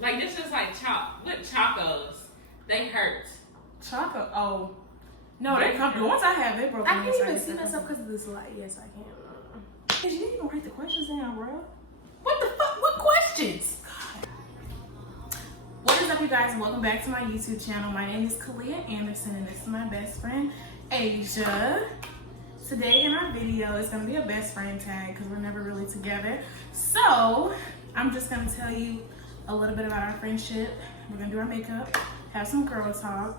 Like, this is like Chacos. They hurt. Choco? Oh. No, they're comfortable. Once I have it, broken. I can't even see myself because of this light. Yes, I can. You didn't even write the questions down, bro. What the fuck? What questions? What is up, you guys? Welcome back to my YouTube channel. My name is Kalia Anderson, and this is my best friend, Asia. Today in our video, it's gonna be a best friend tag because we're never really together. So I'm just gonna tell you a little bit about our friendship. We're gonna do our makeup, have some girl talk.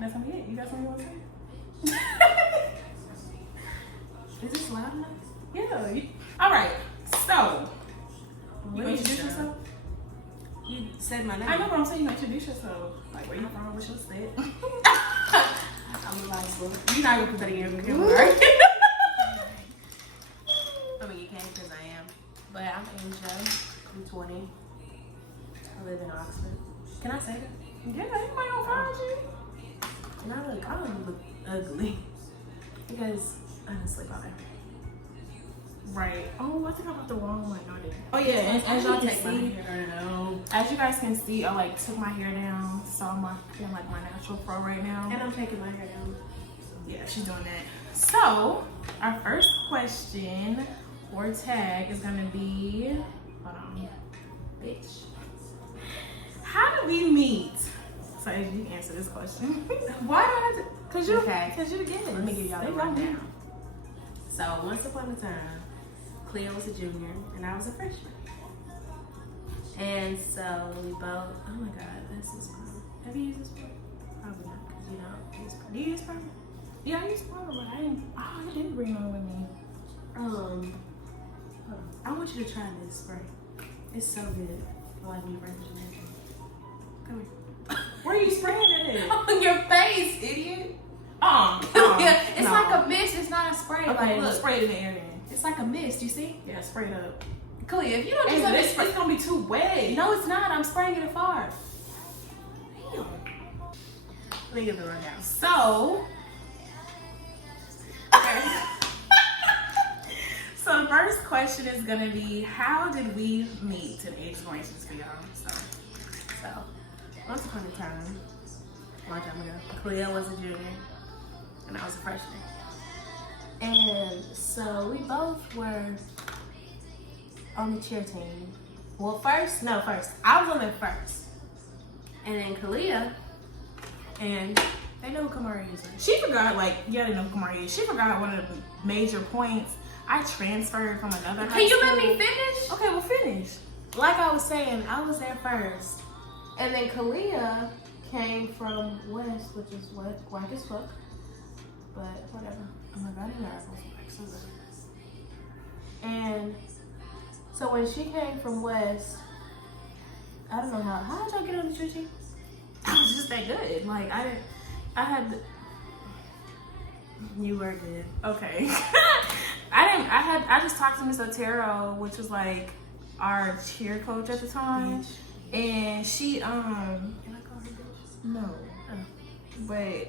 That's gonna be it. You got something you want to say? Is this loud enough? Yeah. All right. So, you gonna introduce yourself? You said my name. I know, but I'm saying you introduce yourself. Like, where you from? What's your state? I'm a live book. You're not gonna put that in your camera, right? I mean, you can because I am. But I'm Asia. I'm 20. I live in Oxford. Can I say that? Yeah, anybody gonna find you? And I don't look ugly. Because I didn't sleep on it. Right. Oh, I think I got the wrong one. No, I didn't. Oh yeah, and as y'all can take my see, hair down. As you guys can see, I like took my hair down, so I'm like in like my natural fro right now. and I'm taking my hair down. Yeah, she's doing that. So our first question or tag is gonna be, hold on, Bitch. how did we meet? So as you answer this question, Why do I have to? cause you, Okay. cause you the guest. Let me give y'all They the know me. rundown. So once upon a time, Cleo was a junior and I was a freshman. And so we both, oh my God, this is fun. Have you used this before? Probably not, because you don't use primer. Do you use primer? Yeah, I used to but I didn't. Oh, I didn't bring one with me. Hold on. I want you to try this spray. It's so good. I like when you bring it to me. Come here. Where are you spraying it at? On your face, idiot. It's no. like a mist. It's not a spray. Okay, Like, well, look, spray it in the air then. it's like a mist. You see? Yeah, spray it up. Cleo, if you don't do Hey, something, it's gonna be too wet. no, it's not. I'm spraying it afar. Damn. Let me give the rundown. So, so the first question is gonna be, how did we meet? And age ranges for y'all. So, once upon a time, a long time ago, Cleo was a junior and I was a freshman. And so we both were on the cheer team. Well, first, I was on it first. And then Kalia, and they know who Kamari is. She forgot, like, yeah, I didn't know who Kamari is. She forgot one of the major points. I transferred from another high Can you school. let me finish? Okay, well, finish. Like I was saying, I was there first. And then Kalia came from West, which is what? Whack as fuck. But whatever. Oh my God, I know. And so when she came from West, I don't know how did y'all get on the cheer team? I was just that good. Like, You were good. okay. I just talked to Miss Otero, which was like our cheer coach at the time. And she, Can I call her bitch? no, but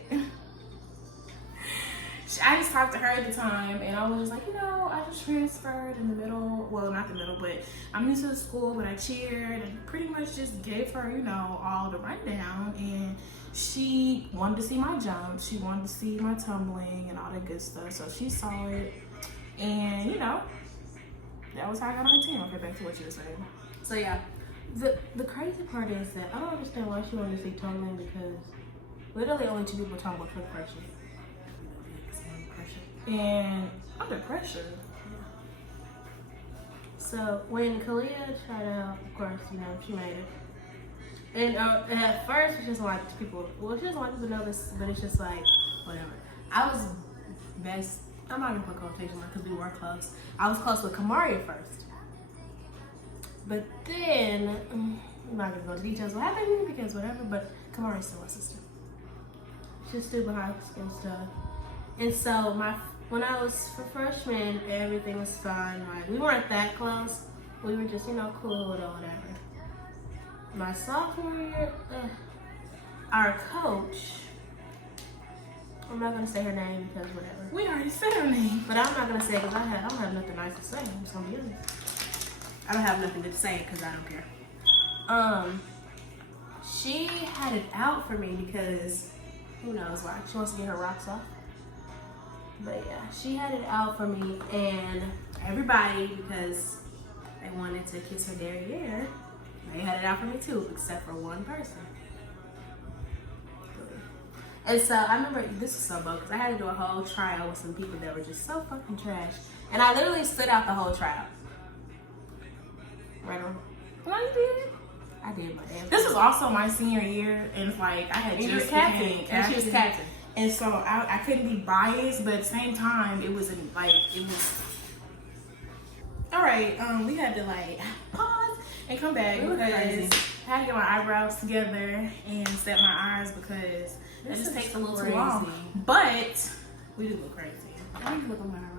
I just talked to her at the time, and I was just like, I just transferred in the middle. Well, not the middle, but I'm new to the school, but I cheered and pretty much just gave her, all the rundown. And she wanted to see my jump. She wanted to see my tumbling and all that good stuff. So she saw it, and that was how I got on the team. Okay, back to what you were saying. So yeah, the crazy part is that I don't understand why she wanted to see tumbling because literally only 2 people tumbled for the first year. And under pressure. So when Kalia tried out, of course, she made it. And at first, she doesn't like people. Well, she doesn't like people to know this, but it's just like whatever. I was best. I'm not gonna put quotation marks because we were close. I was close with Kamari at first, but then I'm not gonna go into details what happened because whatever. But Kamari's still my sister. She's still behind and stuff. And so when I was a freshman, everything was fine. Like, we weren't that close. We were just, cool or whatever. My sophomore year, our coach, I'm not gonna say her name because whatever. We already said her name. But I'm not gonna say it because I don't have nothing nice to say. I'm just gonna be honest. I don't have nothing to say because I don't care. She had it out for me because who knows why. She wants to get her rocks off. But yeah, she had it out for me, and everybody, because they wanted to kiss her derriere, they had it out for me too, except for one person. And so I remember, this was so bold, because I had to do a whole tryout with some people that were just so fucking trash. And I literally stood out the whole tryout. Right on. No, you did. I did my damn. This was also my senior year, and it's like I had just captain. became She was captain. and so I couldn't be biased, but at the same time, it was like it was. All right, we had to like pause and come back because I had to get my eyebrows together and set my eyes because it just takes a little too long. But we do look crazy. I need to look on my eyebrows.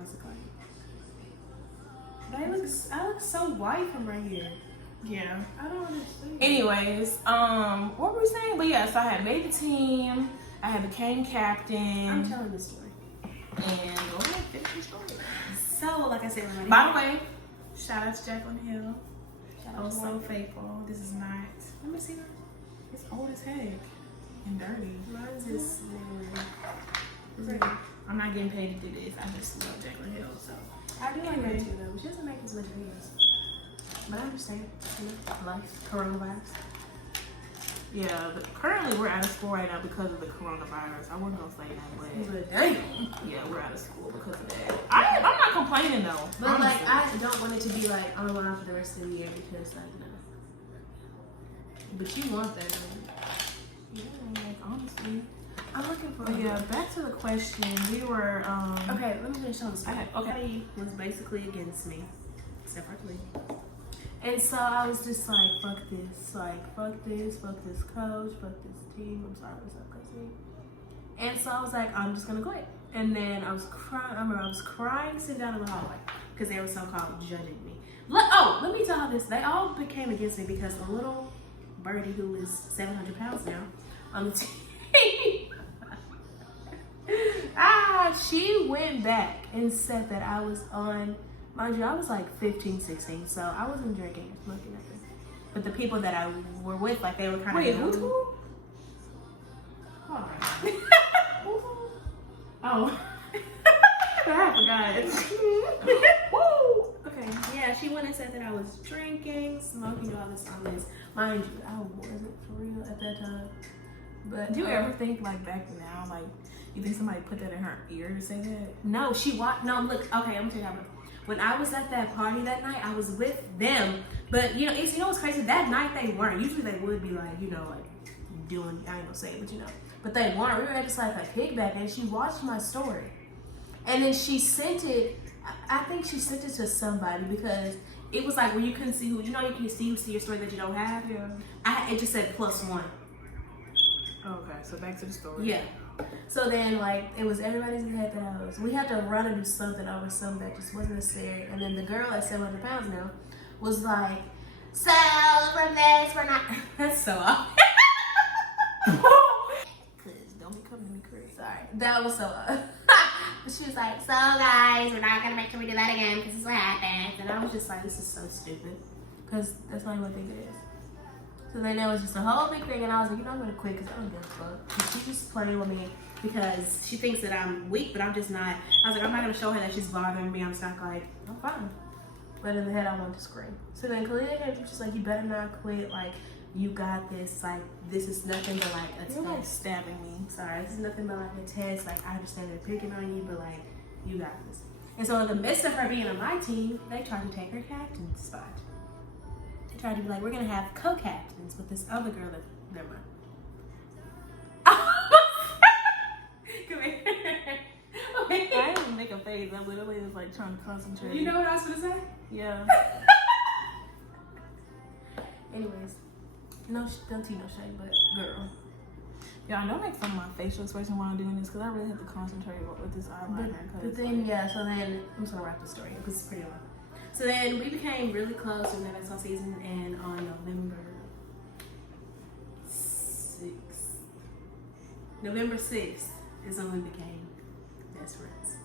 But I look so white from right here. Yeah. I don't understand. Anyways, what were we saying? But yeah, so I had made the team. I had became captain. I'm telling this story. And go ahead, finish your story. So, like I said, By the way, shout out to Jacqueline Hill. shout Oh, out to so faithful. This is not. Let me see her. It's old as heck and dirty. Mine's This. I'm not getting paid to do this. I just love Jacqueline Hill. So I do like her too, though. But she doesn't make as much videos. But I understand. You know, life, coronavirus. yeah, but currently we're out of school right now because of the coronavirus. I wasn't gonna say that, but Damn. yeah, we're out of school because of that. I'm not complaining though. But honestly. like, I don't want it to be like online for the rest of the year because like no. But you want that, though. Yeah, like honestly. I'm looking for. But yeah, back to the question. We were Okay, let me finish on this. Okay, okay. Everybody was basically against me, except for Lee. And so I was just like, fuck this, fuck this coach, fuck this team. I'm sorry, what's up, cousin? And so I was like, I'm just gonna quit. And then I was crying. I remember I was crying sitting down in the hallway because they were so-called judging me. Let me tell you this. They all became against me because a little birdie who is 700 pounds now on the team. She went back and said that I was on, mind you, I was like 15, 16, so I wasn't drinking or smoking nothing. But the people that I were with, like, they were kind of. wait, who? Oh. I forgot. Woo! Okay, yeah, she went and said that I was drinking, smoking, all this. Mind you, I wasn't for real at that time. But Do you ever think like back now, like you think somebody put that in her ear to say that? No, no, look, okay, I'm gonna tell you how. When I was at that party that night, I was with them. But you know what's crazy? That night they weren't. Usually they would be like, you know, like doing, I ain't gonna say it, but you know. But they weren't. We were at just like a kickback, and she watched my story. And then she sent it, I think she sent it to somebody because it was like where you couldn't see who, you know, you can see your story that you don't have. Yeah. It just said +1. Okay, so back to the story. Yeah. So then, like, it was everybody's head that I was. We had to run and do something over something that just wasn't necessary. And then the girl at 700 pounds now was like, so from this, we're not. That's so off. Cause don't be coming to me crazy. Sorry. That was so off. But she was like, so guys, we're not going to make sure we do that again because this is what happens. And I was just like, this is so stupid. Because that's not even what I think it is. So then there was just a whole big thing, and I was like, you know, I'm gonna quit because I don't give a fuck. And she's just playing with me because she thinks that I'm weak, but I'm just not. I was like, I'm not gonna show her that she's bothering me. I'm just not like, I'm fine. But in the head, I wanted to scream. So then Kalia came, she's like, you better not quit. Like, you got this. Like, this is nothing but like a You're like test. stabbing me. Sorry, this is nothing but like a test. Like, I understand they're picking on you, but like, you got this. And so in the midst of her being on my team, they tried to take her captain's spot. Tried to be like, we're gonna have co-captains with this other girl that never mind. Come here. I didn't make a face. I literally was like trying to concentrate. You know what I was gonna say? Yeah. Anyways, don't see no shame, but girl. Yeah, I know like some of my facial expression while I'm doing this because I really have to concentrate with this eyeliner. But then, yeah, so then, I'm just gonna wrap the story up because it's pretty long. So then we became really close in that basketball season, and on November 6th is when we became best friends.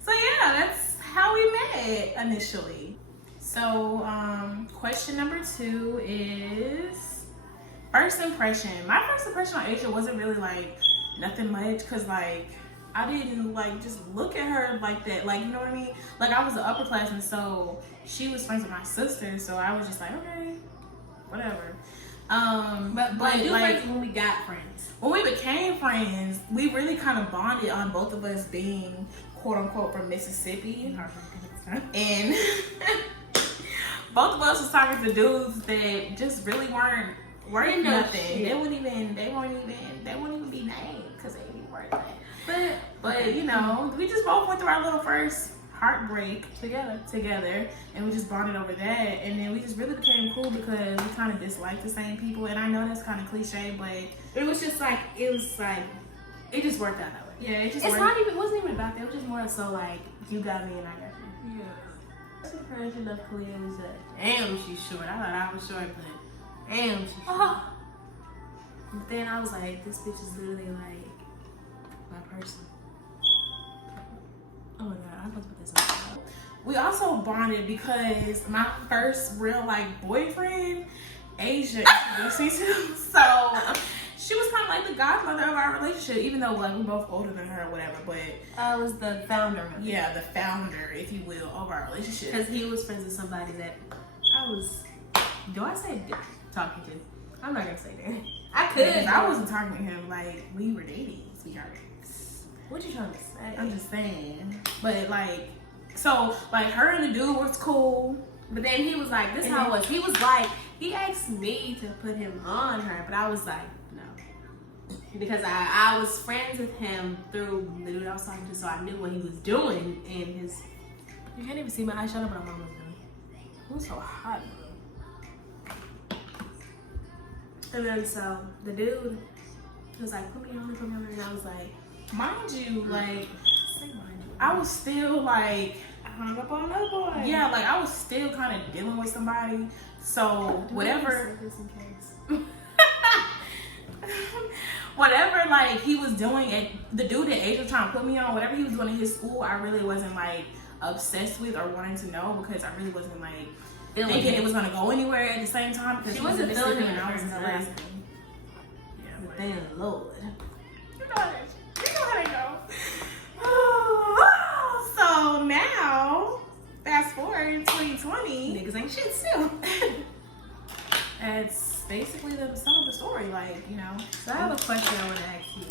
So yeah, that's how we met initially. So, question number 2 is first impression. My first impression on Asia wasn't really like nothing much, because like I didn't like just look at her like that, like, you know what I mean? Like, I was an upperclassman, so she was friends with my sister, so I was just like, okay, whatever. But like friends when we got friends. When we became friends, we really kind of bonded on both of us being quote unquote from Mississippi. And both of us was talking to dudes that just really weren't worth nothing. They wouldn't even be named because they didn't worth that. But you know, we just both went through our little first heartbreak together, and we just bonded over that, and then we just really became cool because we kind of disliked the same people. And I know that's kind of cliche, but it was just like it just worked out that way. Yeah, it wasn't even about that. It was just more so like you got me and I got you. Yeah. First impression of Kalia was that damn, she's short. I thought I was short, but damn, she's short. But then I was like, this bitch is literally like my person. Oh my god, I'm supposed to put this on. We also bonded because my first real like boyfriend, Asia, introduced me to. So she was kind of like the godmother of our relationship, even though like we're both older than her or whatever. But I was the founder. Yeah, the founder, if you will, of our relationship. Because he was friends with somebody that I was. Do I say talking to? I'm not gonna say that. I could. Because I wasn't talking to him like we were dating, sweetheart. What you trying to say? I'm just saying. But like, so like her and the dude was cool. But then he was like, this is how it was. He was like, he asked me to put him on her, but I was like, no. Because I was friends with him through the dude I was talking to, so I knew what he was doing in his. You can't even see my eyeshadow, but I'm almost done. It was so hot, bro. And then so the dude was like, put me on her, and I was like, mind you, like, I was still like hung up on that boy. Yeah, like I was still kind of dealing with somebody. So whatever, whatever like he was doing at the dude that Asia was trying to put me on, whatever he was doing in his school, I really wasn't like obsessed with or wanting to know, because I really wasn't like thinking it was gonna go anywhere at the same time, because she wasn't feeling it and I was in Alaska. Yeah, but thank the Lord. You know how they go. So now, fast forward 2020, niggas ain't shit still. That's basically the sum of the story, like, you know. So I have a question I want to ask you.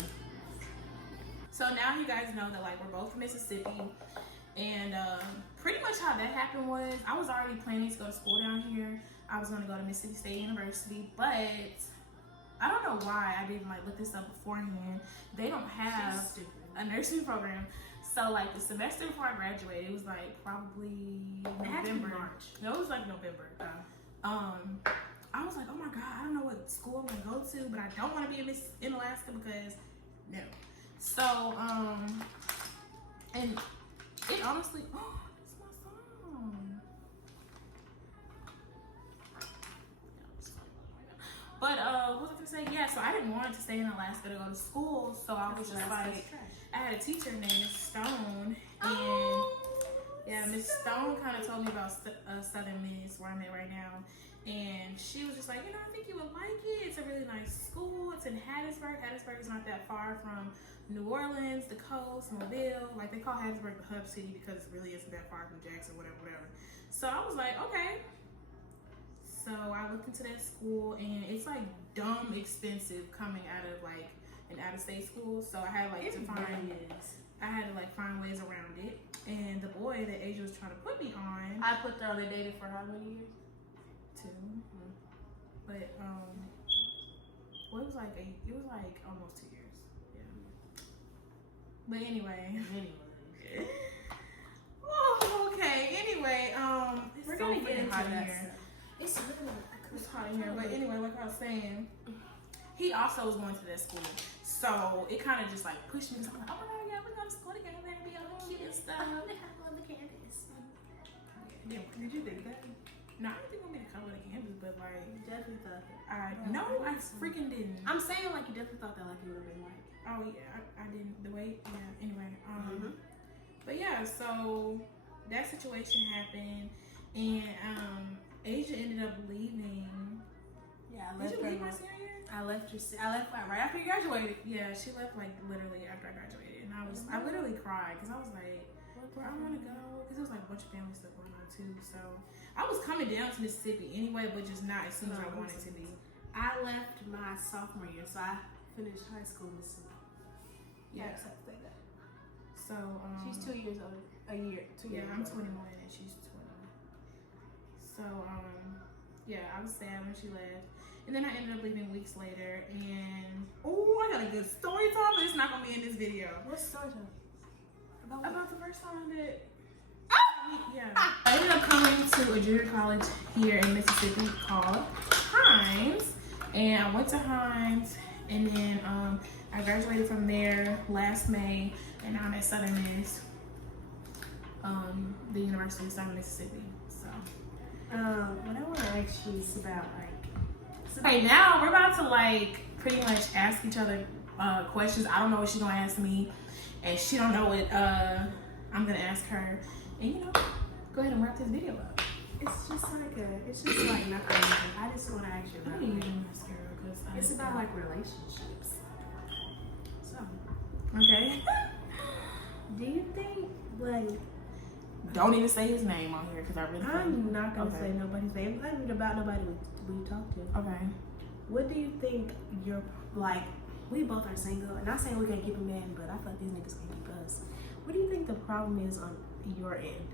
So now you guys know that like we're both from Mississippi, and pretty much how that happened was I was already planning to go to school down here. I was going to go to Mississippi State University, but I don't know why I didn't like look this up beforehand. They don't have a nursing program. So like the semester before I graduated, it was like probably November. March. No, it was like November. I was like, oh my god, I don't know what school I'm gonna go to, but I don't want to be in Alaska because no. So and it honestly, oh, it's my song. But what was I gonna say? Yeah, so I didn't want to stay in Alaska to go to school, so I was just like, I had a teacher named Miss Stone, and yeah, Miss Stone kind of told me about Southern Miss, where I'm at right now, and she was just like, you know, I think you would like it. It's a really nice school. It's in Hattiesburg. Hattiesburg is not that far from New Orleans, the coast, Mobile. Like they call Hattiesburg the hub city because it really isn't that far from Jackson, whatever. So I was like, okay. So I looked into that school, and it's like dumb expensive coming out of like an out-of-state school. So I had like I had to like find ways around it. And the boy that Asia was trying to put me on, I put her on a dating for how many years? 2. But well, it was like almost 2 years. Yeah. But anyway. Oh, okay. Anyway, we're gonna get into hot in that here. stuff. It's hot in here. But anyway, like I was saying, he also was going to that school, so it kind of just like pushed me. So I'm like, oh my god, yeah, we're going to school together and be all cute and stuff. I love the campus. Yeah. Did you think that? No, I didn't think I'm gonna cover the campus, but like, You definitely thought that. I freaking didn't. I'm saying like you definitely thought that like you would have been like. Oh yeah, I didn't. The way, yeah. Anyway, but yeah, so that situation happened, and Asia ended up leaving. Yeah, I Did left you her. leave my senior year? I left right after you graduated. Yeah, she left like literally after I graduated, and I literally cried because I was like, where I want to go, because there was like a bunch of family stuff going on too. So I was coming down to Mississippi anyway, but just not as soon as I wanted to be. I left my sophomore year, so I finished high school in Mississippi. Yeah. Except say that. So She's 2 years older. A year. 2 years. Yeah, I'm 21 and she's 20. So yeah, I was sad when she left, and then I ended up leaving weeks later. And I got a good story time, but it's not gonna be in this video. What's the story time? About the first time that. Yeah. I ended up coming to a junior college here in Mississippi called Hines, and I went to Hines, and then I graduated from there last May, and now I'm at Southern Miss, the University of Southern Mississippi. So, what I want to ask you is about okay, now we're about to like pretty much ask each other questions. I don't know what she's gonna ask me, and she don't know what I'm gonna ask her. And go ahead and wrap this video up. it's just like nothing. I just want to ask you about it's about like relationships. So, okay. do you think like Don't even say his name on here because I really. I'm not gonna Okay. say nobody's name. I'm not even about nobody we talk to. Okay. What do you think you're like? We both are single. I'm not saying we can't keep a man, but I feel like these niggas can't keep us. What do you think the problem is on your end?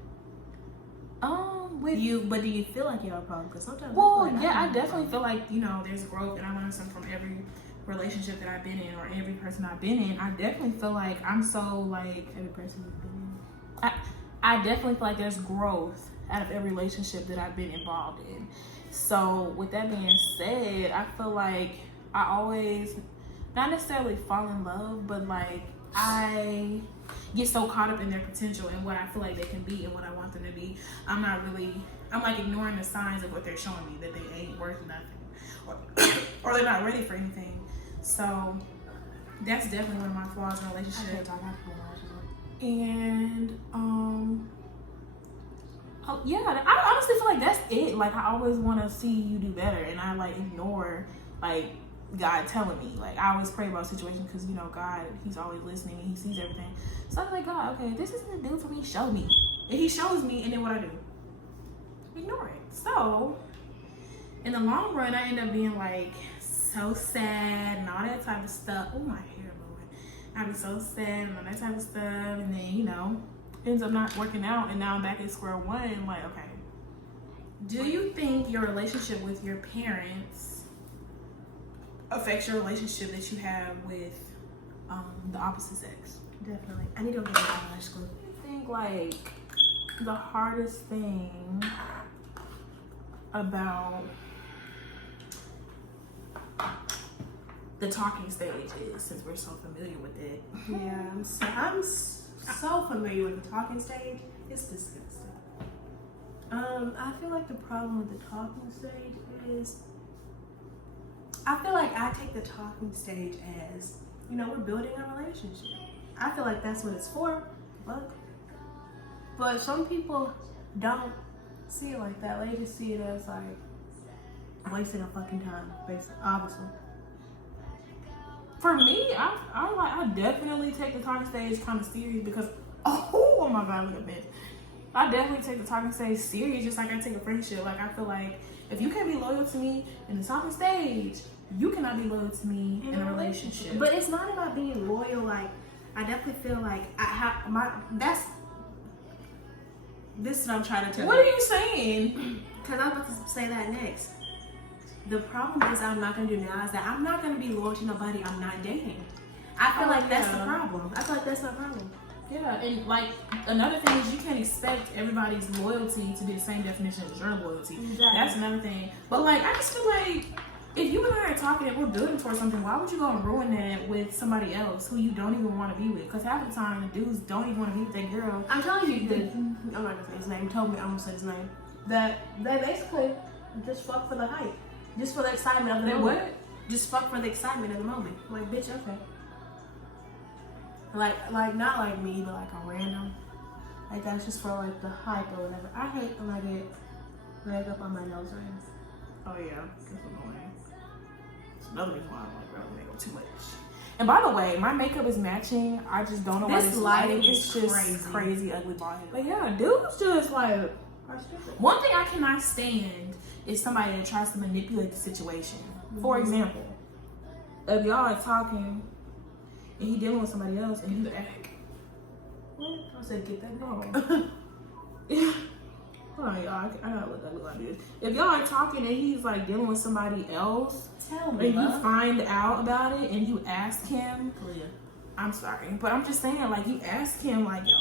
With You, but do you feel like you have a problem? Because sometimes. well, I feel like yeah, I have a definitely problem. feel like there's growth, and I learned something from every relationship that I've been in, or every person I've been in. I definitely feel like I'm so like Every person you've been in. I definitely feel like there's growth out of every relationship that I've been involved in. So with that being said, I feel like I always not necessarily fall in love, but like I get so caught up in their potential and what I feel like they can be and what I want them to be. I'm like ignoring the signs of what they're showing me, that they ain't worth nothing or they're not ready for anything. So that's definitely one of my flaws in a relationship. And yeah, I honestly feel like that's it. Like I always want to see you do better, and I like ignore like God telling me. Like I always pray about situations because God, He's always listening and He sees everything. So I'm like, God, okay, this isn't the dude for me. Show me. And He shows me, and then what I do? Ignore it. So in the long run, I end up being like so sad and all that type of stuff. Oh my hair, Lord. I be so sad and all that type of stuff, and then ends up not working out, and now I'm back at square one. Like, okay, do you think your relationship with your parents affects your relationship that you have with the opposite sex? Definitely. I need to go to high school. I think like the hardest thing about the talking stage is, since we're so familiar with it. Yeah, I'm so familiar with the talking stage. It's disgusting. I feel like the problem with the talking stage is I feel like I take the talking stage as, we're building a relationship. I feel like that's what it's for. Look. But some people don't see it like that. They just see it as like wasting a fucking time, basically, obviously. For me, I definitely take the talking stage kind of serious because oh my God, look at this. I definitely take the talking stage serious, just like I take a friendship. Like I feel like if you can't be loyal to me in the talking stage, you cannot be loyal to me in a relationship. But it's not about being loyal. Like I definitely feel like this is what I'm trying to tell you. What are you saying? Because I'm about to say that next. The problem is I'm not going to do now is that I'm not going to be loyal to nobody I'm not dating. I feel like that's the problem. I feel like that's my problem. Yeah, and like another thing is you can't expect everybody's loyalty to be the same definition as your loyalty. Exactly. That's another thing. But like I just feel like if you and I are talking and we're building towards something, why would you go and ruin that with somebody else who you don't even want to be with? Because half the time the dudes don't even want to be with that girl. I'm telling you that I'm not going to say his name. He told me I almost said his name. That they basically just fuck for the hype. Just for the excitement of the moment. What? Just fuck for the excitement of the moment. Like, bitch, okay. Like not like me, but like a random. Like that's just for like the hype or whatever. I hate when I get makeup on my nose ring. Oh yeah, that's annoying. It's another reason why I don't like wearing makeup too much. And by the way, my makeup is matching. I just don't know why this lighting is just crazy ugly bald head. But yeah, dudes just like. One thing I cannot stand is somebody that tries to manipulate the situation. For example, if y'all are talking and he dealing with somebody else and he act. What? I said get that wrong. Yeah. Hold on, y'all. I gotta look like this. If y'all are talking and he's like dealing with somebody else, tell me. And you find out about it and you ask him, I'm sorry, but I'm just saying, like, you ask him, like, yo,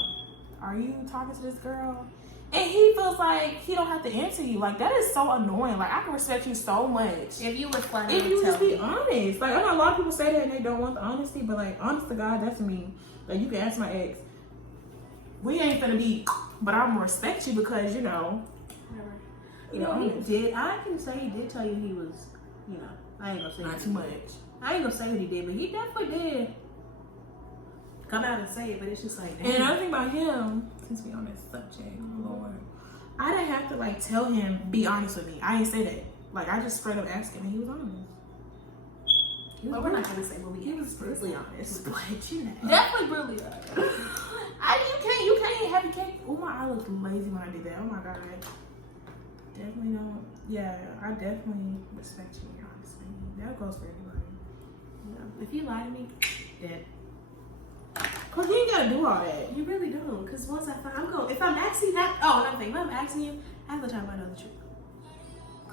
are you talking to this girl? And he feels like he don't have to answer you. Like, that is so annoying. Like, I can respect you so much if you would flat if you just be honest. Like, I know a lot of people say that and they don't want the honesty, but like, honest to God, that's me. Like, you can ask my ex. We ain't gonna be, but I'm gonna respect you because, you know. You know, he did. I can say he did tell you he was, you know, I ain't gonna say not too much. I ain't gonna say what he did, but he definitely did come out and say it. But it's just like, and another thing about him, since we on this subject, Lord, I didn't have to like tell him be honest with me. I didn't say that. Like, I just straight up asked him and he was honest. But we're not gonna say what he was brutally honest, but you know, definitely brutally honest. You can't have a cake. Oh, my eye looks lazy when I do that. Oh my God. Definitely don't. Yeah, I definitely respect you, honestly. That goes for everybody. Yeah. If you lie to me, dead. Cause you ain't gotta do all that. You really don't. Cause once I find, I'm going. If I'm asking that, another thing. If I'm asking you, half the time I know the truth.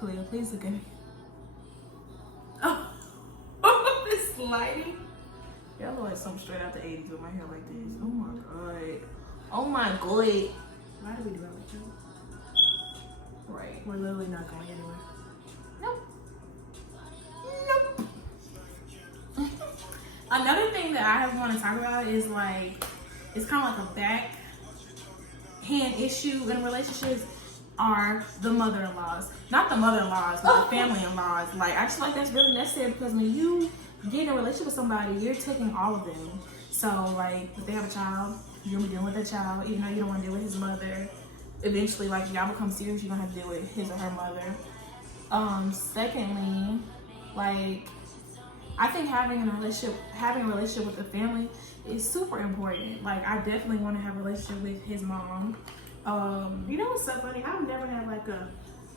Khalil, please look at me. Oh, this lighting. Y'all look like something straight out the 80s with my hair like this. Oh my God. Oh my God. Why do we do that with you? Right. We're literally not going anywhere. Nope. Another thing that I want to talk about is like, it's kind of like a backhand issue in relationships are the mother-in-laws. Not the mother-in-laws, but the family-in-laws. Like, I just like that's really necessary because when you get in a relationship with somebody, you're taking all of them. So like, if they have a child, you're gonna be dealing with that child, even though you don't want to deal with his mother. Eventually, like, y'all become serious, you're gonna have to deal with his or her mother. Secondly, like, I think having a relationship with the family is super important. Like, I definitely want to have a relationship with his mom. You know what's so funny? I've never had like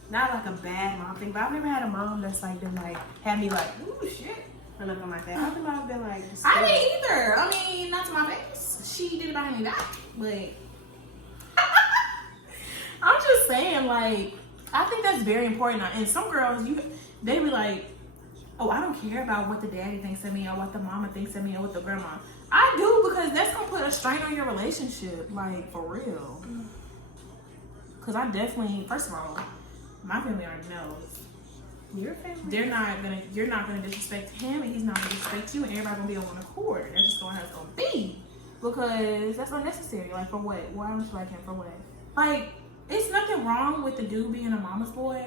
not like a bad mom thing, but I've never had a mom that's like been like, had me like, ooh shit, or nothing like that. I think I've been like, I didn't either. I mean, not to my face. She did it behind me back, but I'm just saying, like, I think that's very important. And some girls, they be like, oh, I don't care about what the daddy thinks of me or what the mama thinks of me or what the grandma. I do, because that's gonna put a strain on your relationship, like, for real. Because I definitely, first of all, my family already knows. Your family? You're not gonna disrespect him, and he's not gonna disrespect you, and everybody gonna be on one accord. That's just how it's gonna be. Because that's unnecessary. Like, for what? Why don't you like him? For what? Like, it's nothing wrong with the dude being a mama's boy,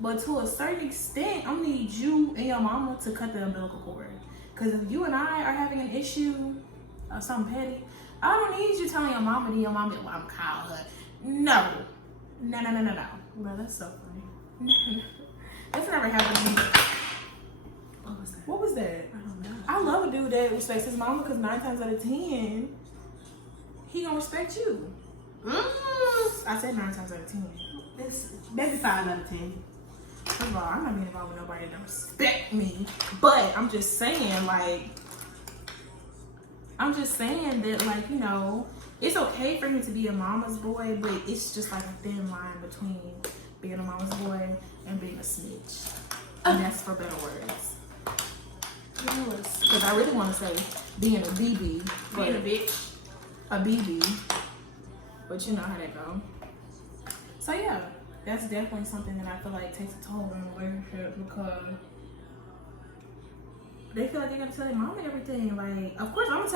but to a certain extent, I'm gonna need you and your mama to cut the umbilical cord. Because if you and I are having an issue or something petty, I don't need you telling your mama to your mama, well, I'm calling her. No. Bro, that's so funny. That's never happened to me. What was that? What was that? I don't know. I love a dude that respects his mama, because 9 times out of 10, he gonna respect you. I said 9 times out of 10. It's maybe 5 out of 10. First of all, I'm not being involved with nobody that don't respect me. But I'm just saying, like, that, like, you know, it's okay for him to be a mama's boy, but it's just like a thin line between being a mama's boy and being a snitch. And that's for better words. Because I really want to say being a BB. Being a bitch. A BB. But you know how that go. So yeah, that's definitely something that I feel like takes a toll in a relationship, because they feel like they're gonna tell their mom everything. Like, of course I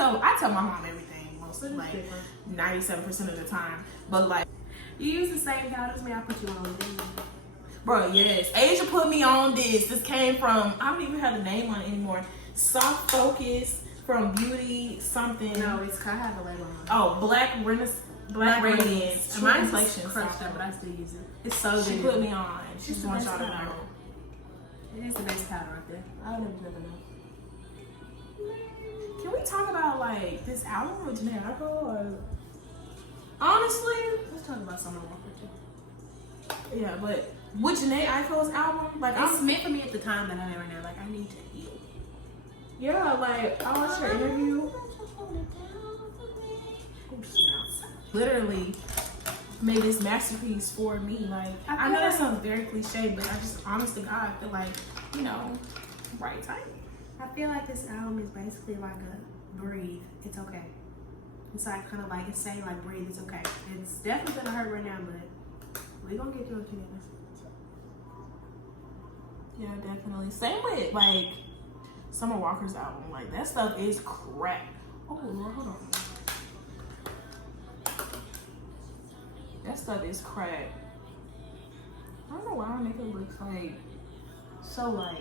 tell my mom everything mostly, like 97% of the time. But like, you use the same powder as me, I put you on this. Bro, yes. Asia put me on this. This came from, I don't even have the name on it anymore. Soft Focus from Beauty something. No, it's kind of have a label on it. Oh, Black Renaissance. Black Radiance. Mine's Complexion crushed song. up, but I still use it. It's so good. She put me on. She She's just the wants best y'all to powder. know. It is the best powder right there. I would never know. Can we talk about like this album with Janae Aiko? Or honestly, Let's talk about Summer Walker too. yeah, but with Janae Aiko's album, like It's meant for me at the time that I'm in right now. Like I need to heal. yeah, like I watched her interview. Literally made this masterpiece for me. Like I know that sounds very cliche, but I just honest to God feel like, you know, right time. I feel like this album is basically like a breathe. It's okay. It's like kind of like it's saying like breathe. It's okay. It's definitely gonna hurt right now, but we gonna get through it together. Yeah, definitely. Same with like Summer Walker's album. Like that stuff is crack. Oh Lord, hold on. That stuff is crack. I don't know why my makeup looks like so like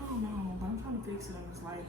I don't know, but I'm trying to fix it on this lighting.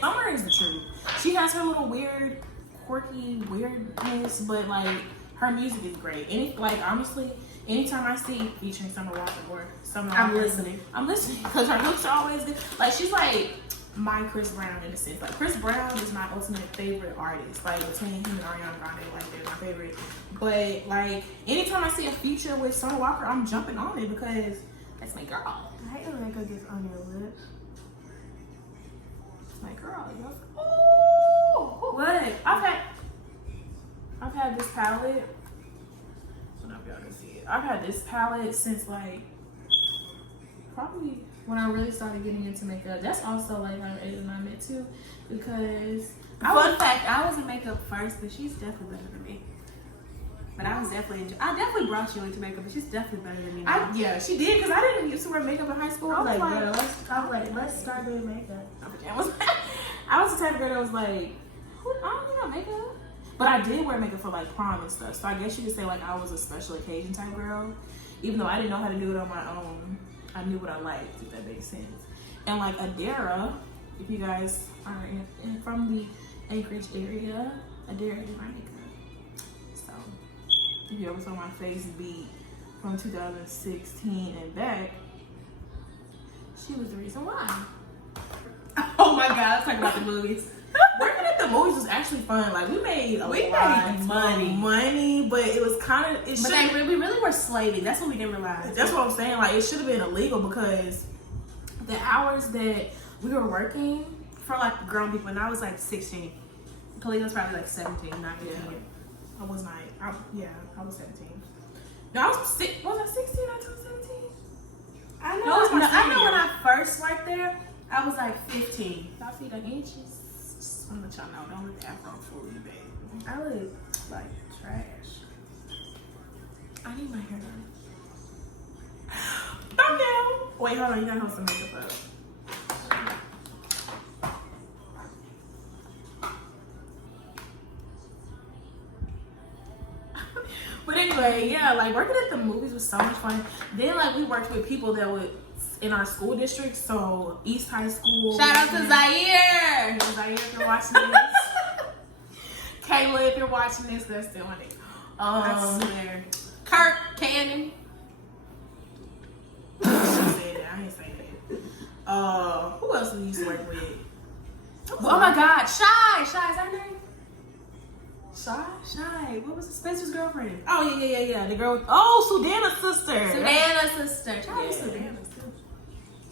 Summer is the truth. She has her little weird, quirky weirdness, but like her music is great. Like honestly, anytime I see featuring Summer Walker or Summer I'm Walker, listening. I'm listening because her hooks are always good. Like she's like my Chris Brown in a sense. Like Chris Brown is my ultimate favorite artist. Like between him and Ariana Grande, like they're my favorite. But like anytime I see a feature with Summer Walker, I'm jumping on it because that's my girl. I hate when makeup gets on your lips. It's my girl. Oh, What? I've had this palette. I don't know if y'all can see it. I've had this palette since like probably when I really started getting into makeup. That's also like her age and I met too, because Fun fact, I was in makeup first, but she's definitely better than me. But I definitely brought you into makeup, but she's definitely better than me now. Yeah, she did, because I didn't used to wear makeup in high school. I was like, let's start doing makeup. I was the type of girl that was like, I don't do no makeup. But I did wear makeup for like prom and stuff. So I guess you could say like I was a special occasion type girl. Even though I didn't know how to do it on my own, I knew what I liked, if that makes sense. And like Adara, if you guys are from the Anchorage area, Adara did my makeup. So if you ever saw my face beat from 2016 and back, she was the reason why. Oh my God, let's talk about the movies. Working at the movies was actually fun. Like we made a lot of money, but it was kind of we really were slaving. That's what we didn't realize. That's what I'm saying. Like it should have been illegal because the hours that we were working for like grown people, and I was like 16. Khalid was probably like 17, 19. Yeah. I was not. I was 17. No, I was 16. Was I 16? I was 17. I know when I first worked there, I was like 15. Y'all see the inches? I'm gonna let y'all know. Don't let the afro fool you, baby. I look like trash. I need my hair done. Thumbnail. Wait, hold on. You gotta hold some makeup up. But anyway, yeah, like working at the movies was so much fun. Then like we worked with people that would in our school district, so East High School. Shout out to Zaire. Zaire, if you're watching this. Kayla, if you're watching this, that's still on it. I swear. Kirk Cannon. She said that. I ain't saying that. Who else we used to work with? Oh my God, Shy. Shy, is that her name? Shy? What was Spencer's girlfriend? Oh yeah. The girl. Oh, Sudanna's sister. Savannah's sister. Shout out Yeah. to Savannah too.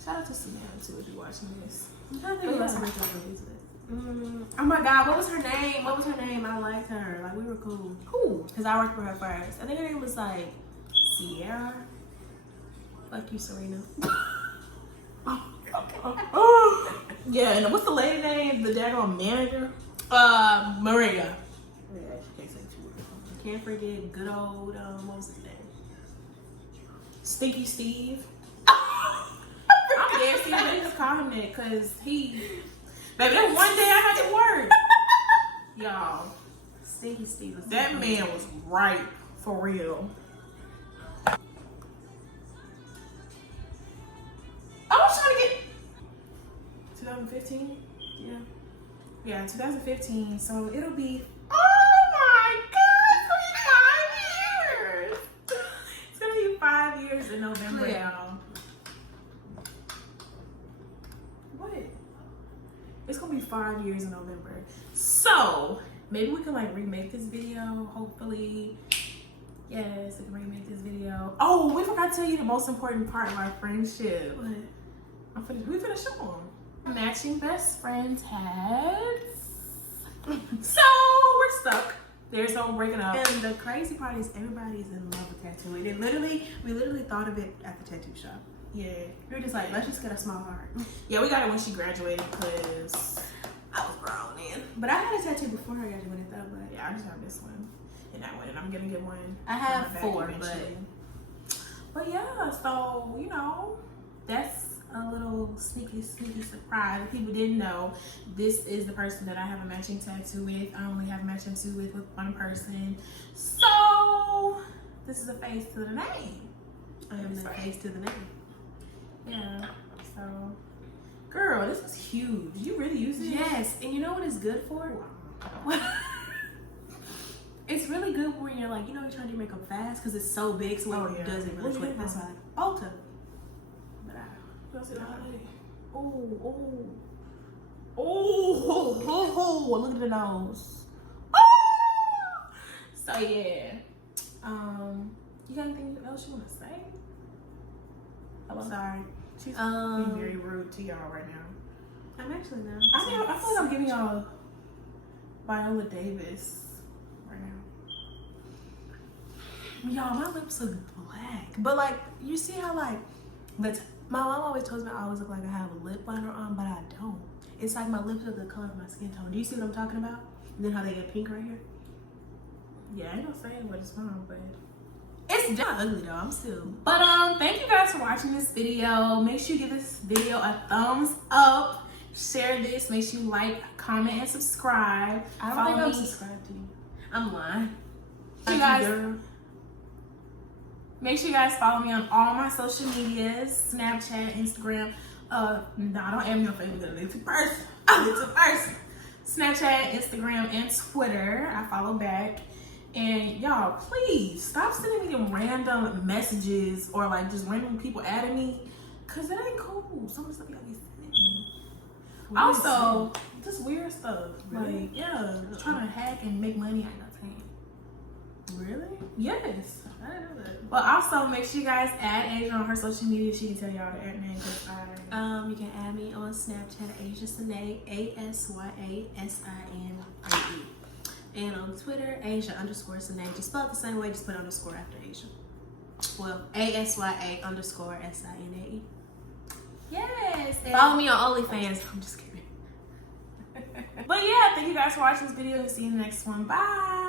Shout out to Sudanna too if you're watching this. I'm trying to think Oh, of yeah. some movies. Oh my God, what was her name? I liked her. Like we were cool. Cool. Cause I worked with her first. I think her name was like Sierra. Fuck you, Serena. Yeah, and what's the lady name? The daggone manager? Maria. Yeah, she can't say too much. Can't forget good old what was his name? Stinky Steve. I'm dead serious. They just call him that because he. Baby, that one day I had to work. Y'all, Stinky Steve. Was that man was right for real. I was trying to get 2015. 2015? Yeah. Yeah, 2015. So it'll be, oh my God, it's gonna be 5 years. It's gonna be 5 years in November, y'all. What? It's gonna be 5 years in November. So maybe we can like remake this video, hopefully. Yes, we can remake this video. Oh, we forgot to tell you the most important part of our friendship. What? We finna show them. Matching best friend hats. So we're stuck. There's no breaking up. And the crazy part is everybody's in love with tattooing. And we literally thought of it at the tattoo shop. Yeah. We were just like, let's just get a small heart. Yeah, we got it when she graduated because I was grown then. But I had a tattoo before her graduated though, but Yeah, I just have this one and that one, and I'm gonna get one. I have on my back 4, eventually. But yeah, so you know, that's a little sneaky surprise. If people didn't know, this is the person that I have a matching tattoo with. I only have a matching tattoo with one person. So this is a face to the name. I am the face to the name. Yeah. So, girl, this is huge. You really use it? Yes, and you know what it's good for? It's really good when you're like, you know, you're trying to do makeup fast because it's so big, so it does it really quick. That's why. Ulta. But oh, look at the nose. Oh! So yeah. You got anything else you want to say? I'm sorry. She's being very rude to y'all right now. I'm actually not. I feel like I'm giving y'all Viola Davis right now. Y'all, my lips look black. But like, you see how like, my mom always tells me I always look like I have a lip liner on, but I don't. It's like my lips are the color of my skin tone. Do you see what I'm talking about? And then how they get pink right here? Yeah, I ain't gonna say what it's wrong, but it's not ugly though, I'm still. But thank you guys for watching this video. Make sure you give this video a thumbs up. Share this. Make sure you like, comment, and subscribe. I don't think I'm subscribed to you. I'm lying. Make sure you guys follow me on all my social medias, Snapchat, Instagram. Nah, don't add me on Facebook. It's first. Snapchat, Instagram, and Twitter. I follow back. And y'all, please stop sending me them random messages or like just random people adding me, cause it ain't cool. Some of the stuff y'all be sending me. Also, just weird stuff. Really? Like, yeah, trying to hack and make money out of time. Really? Yes. I didn't know that. But also make sure you guys add Asia on her social media. She can tell y'all the at me. You can add me on Snapchat, Asia Sine, ASYASINAE. And on Twitter, Asia_Sine. Just spell it the same way, just put underscore after Asia. Well, ASYA_SINAE. Yes. Follow me on OnlyFans. I'm just kidding. But yeah, thank you guys for watching this video and see you in the next one. Bye.